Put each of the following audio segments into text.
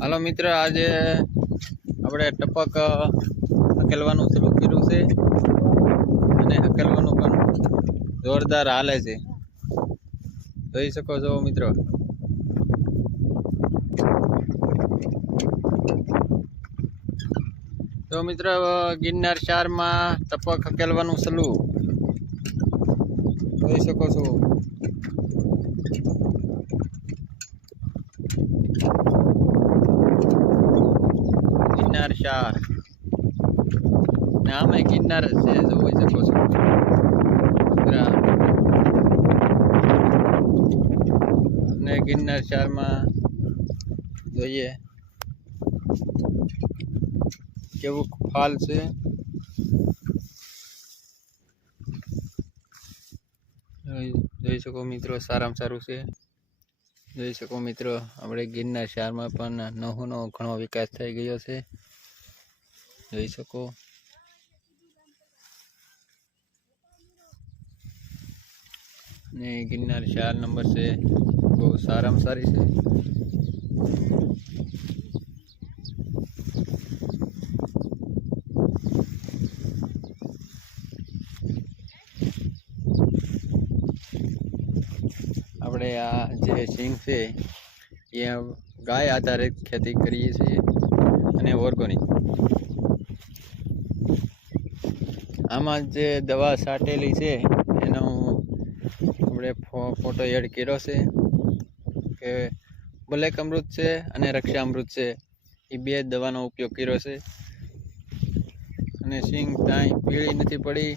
હાલો મિત્ર, આજે આપણે ટપક હકેલવાનું શરૂ કર્યું છે અને હકેલવાનું પણ જોરદાર હાલે છે. જોઈ શકો છો મિત્રો. તો મિત્રો ગિરનાર 4 માં ટપક હકેલવાનું ચાલુ જોઈ શકો છો. ગિરનાર 4 ને આમે ગિરનાર છે, જોઈ શકો છો. ને ગિરનાર 4 માં જોઈએ કેવું ફાલ છે. જોઈ શકો મિત્રો, સારામાં સારું છે. જોઈ શકો મિત્રો, આપણે ગિરનાર 4 માં પણ નવો ઘણો વિકાસ થઈ ગયો છે. જોઈ શકો. ને ગિરનાર 4 નંબર છે, બહુ સારામાં સારી છે. આપણે આ જે સિંગ છે એ ગાય આધારિત ખેતી કરીએ છીએ અને ઓર્ગોનિક. આમાં જે દવા છાંટેલી છે એનો આપણે ફોટો એડ કર્યો છે કે બ્લેક અમૃત છે અને રક્ષા અમૃત છે, એ બે દવાનો ઉપયોગ કર્યો છે. અને સિંગ કાંઈ પીળી નથી પડી,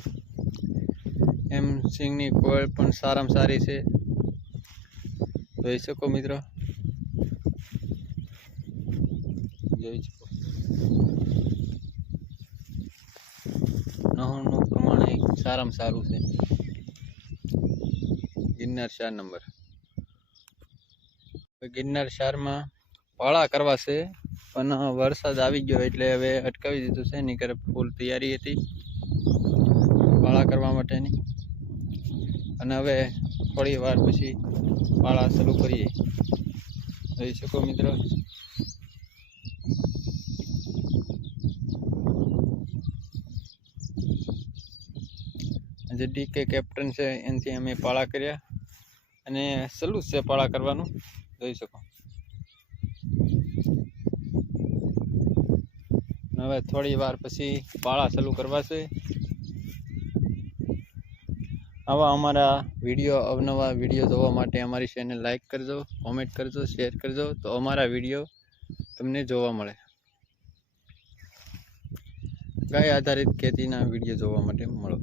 એમ સિંગની કોળ પણ સારામાં સારી છે. જોઈ શકો મિત્રો. જોઈ શકો નહોનું પ્રમાણે સારામાં સારું છે. ગિરનાર 4 નંબર. ગિરનાર 4 માં પાળા કરવા છે, પણ વરસાદ આવી ગયો એટલે હવે અટકાવી દીધું છે. નહીંતર ફૂલ તૈયારી હતી પાળા કરવા માટેની, અને હવે થોડી વાર પછી પાળા શરૂ કરીએ. જોઈ શકો મિત્રો. જે ડીકે કેપ્ટન છે એનાથી અમે પાળા કર્યા અને સલું છે પાળા કરવાનું. જોઈ શકો. હવે થોડી વાર પછી પાળા ચાલુ કરવા છે. આવા અમારા વિડીયો, અવનવા વિડીયો જોવા માટે અમારી ચેનલ લાઈક કરજો, કોમેન્ટ કરજો, શેર કરજો, તો અમારા વિડીયો તમને જોવા મળે. ગાય આધારિત ખેતીના વિડીયો જોવા માટે મળો.